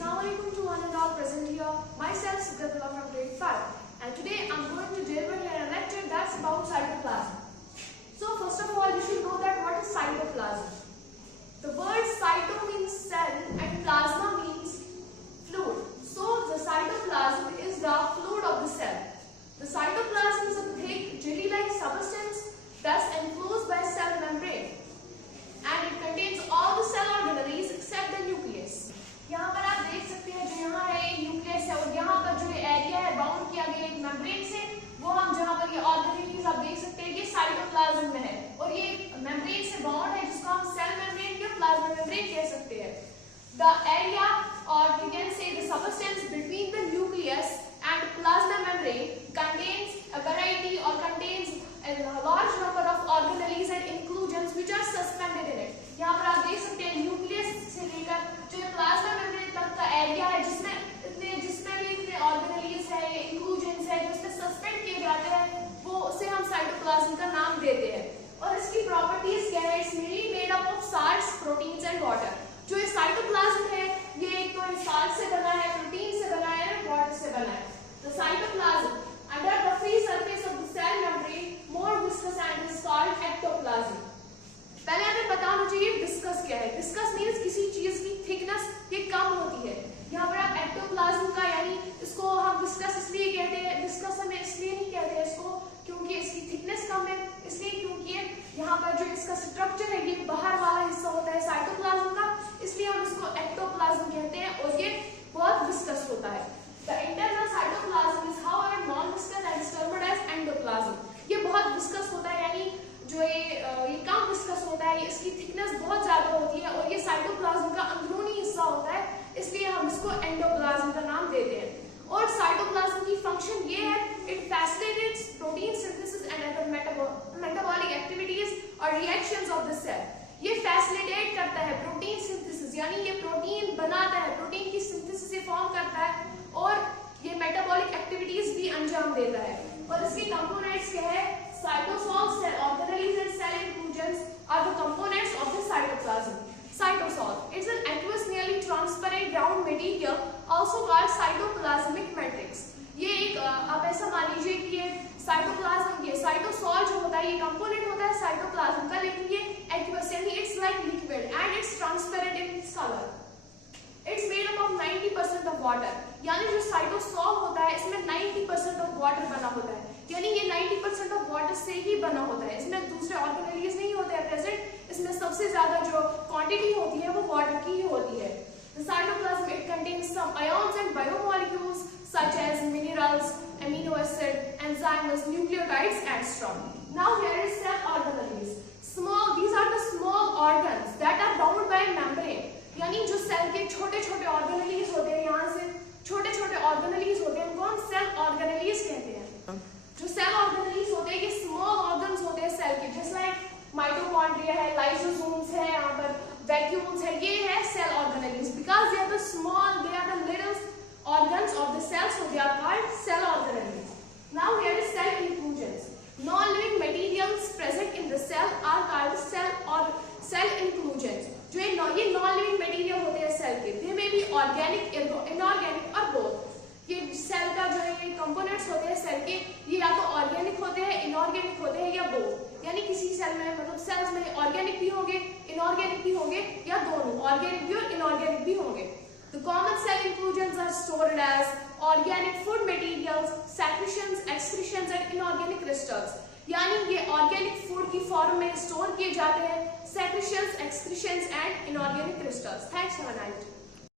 Assalamualaikum to one and all present here. Myself Subratullah from grade 5, and today I'm going to deliver here a lecture that's about cytoplasm. So first of all, you should know that what is cytoplasm. The word cyto means cell and plasma means fluid. So the cytoplasm is the fluid of the cell. The cytoplasm is a thick jelly-like substance that's enclosed by cell membrane, and it contains all the cell organelles except the nucleus. यहाँ पर आप देख सकते हैं जो यहाँ है nucleus है और यहाँ पर जो एरिया है बाउंड किया गया एक मेम्ब्रेन से, वो हम जहाँ पर ये ऑर्गेनेल्स आप देख सकते हैं कि साइटोप्लाज्म में है और ये मेम्ब्रेन से बाउंड है जिसको हम सेल मेम्ब्रेन या प्लाज्मा मेम्ब्रेन कह सकते हैं. The area or we can say the substance between the nucleus and plasma membrane contains a variety or contains a large number of organelles and inclusions which are suspended in it. यहाँ पर आप देख सकते हैं nucleus से लेकर जो plasma membrane तक का एरिया है जिसमें भी इतने ऑर्गेनेल्स है, इंक्लूजन्स है जो इसमें सस्पेंड किए जाते हैं, वो उसे हम साइटोप्लाज्म का नाम देते हैं. और इसकी प्रॉपर्टीज क्या है? It's mainly made up of salts, proteins and water. जो ये साइटोप्लाज्म है ये एक तो साल्ट से बना है, प्रोटीन से बना है, वाटर से बना है. The cytoplasm under the free surface of the cell membrane more viscous and is called ectoplasm. पहले हमें पता होना चाहिए विस्कस क्या है. विस्कस मीन्स किसी चीज की थिकनेस ये कम होती है. यहाँ पर आप एक्टोप्लाज्म का यानी इसको हम विस्कस इसलिए कहते हैं, विस्कस हमें इसलिए नहीं कहते हैं इसको क्योंकि इसकी थिकनेस कम है, इसलिए क्योंकि यहाँ पर जो इसका स्ट्रक्चर है ये बाहर वाला हिस्सा होता है साइटोप्लाज्म का, इसलिए हम इसको एक्टोप्लाज्म कहते हैं और ये बहुत विस्कस होता है. The internal cytoplasm is however non-viscous and is termed as endoplasm. ये बहुत विस्कस होता है यानी जो ये कम विस्कस होता है, इसकी थिकनेस बहुत ज्यादा होती है और ये साइटोप्लाज्म का अंदरूनी हिस्सा होता है, इसलिए हम इसको एंडोप्लाज्म का नाम देते हैं. और साइटोप्लाज्म की फंक्शन ये है, it facilitates protein synthesis and other metabolic activities और रिएक्शंस ऑफ द सेल. ये फैसिलिटेट करता है प्रोटीन सिंथेसिस यानी ये प्रोटीन बनाता है, प्रोटीन की सिंथेसिस से फॉर्म करता है और ये मेटाबॉलिक एक्टिविटीज भी अंजाम देता है. और इसके कंपोनेंट्स क्या है? Cytosol, cell organelles and cell inclusions are the components of the cytoplasm. Cytosol, it's an aqueous, nearly transparent round material, also called cytoplasmic matrix. ये एक आप ऐसा मान लीजिए कि ये साइटोप्लाज्म ये साइटोसॉल जो होता है ये कंपोनेंट होता है साइटोप्लाज्म का, लेकिन ये एक्वस यानी it's like liquid and it's transparent in its colour. It's made up of 90% of water. यानी जो साइटोसॉल होता है इसमें 90% ऑफ वाटर बना होता है, यानी ये 90% ऑफ वाटर से ही बना होता है. इसमें दूसरे ऑर्गेनेल्स नहीं होते हैं प्रेजेंट, इसमें सबसे ज्यादा जो क्वांटिटी होती है वो वाटर की ही होती है. The cytoplasm it contains some ions and biomolecules such as minerals, amino acid, enzymes, nucleotides and strong. Now here is cell organelles. These are the small organs that are bound by membrane. यानी जो cell के छोटे छोटे organelles होते हैं, यहाँ से छोटे छोटे ऑर्गेनेल्स होते हैं, उनको हम सेल ऑर्गेनेल्स कहते हैं. जो सेल ऑर्गेनेल्स होते हैं ये स्मॉल ऑर्गन्स होते हैं सेल के, जैसे लाइक माइटोकॉन्ड्रिया है, लाइसोसोम्स है, यहाँ पर वैक्यूल्स है, ये है cell organelles. Because they are the small, they are the little organs of the cells, so they are called cell organelles. Now here is cell inclusions. Non-living materials present in the cell are called cell inclusions. जो ये non-living material होते हैं cell के, they may be organic, inorganic और both. ये cell का जो ये कंपोनेंट्स होते हैं सेल के, ये या तो ऑर्गेनिक होते हैं, इनऑर्गेनिक होते हैं या बोथ. यानी किसी सेल में मतलब सेल्स में ऑर्गेनिक भी होंगे, इनऑर्गेनिक भी होंगे या दोनों ऑर्गेनिक भी और इनऑर्गेनिक भी होंगे. The common cell inclusions are stored as organic food materials, secretions, excretions and inorganic crystals. यानी ये ऑर्गेनिक फूड की फॉर्म में स्टोर किए जाते हैं, secretions, excretions and inorganic crystals. Thanks for your night.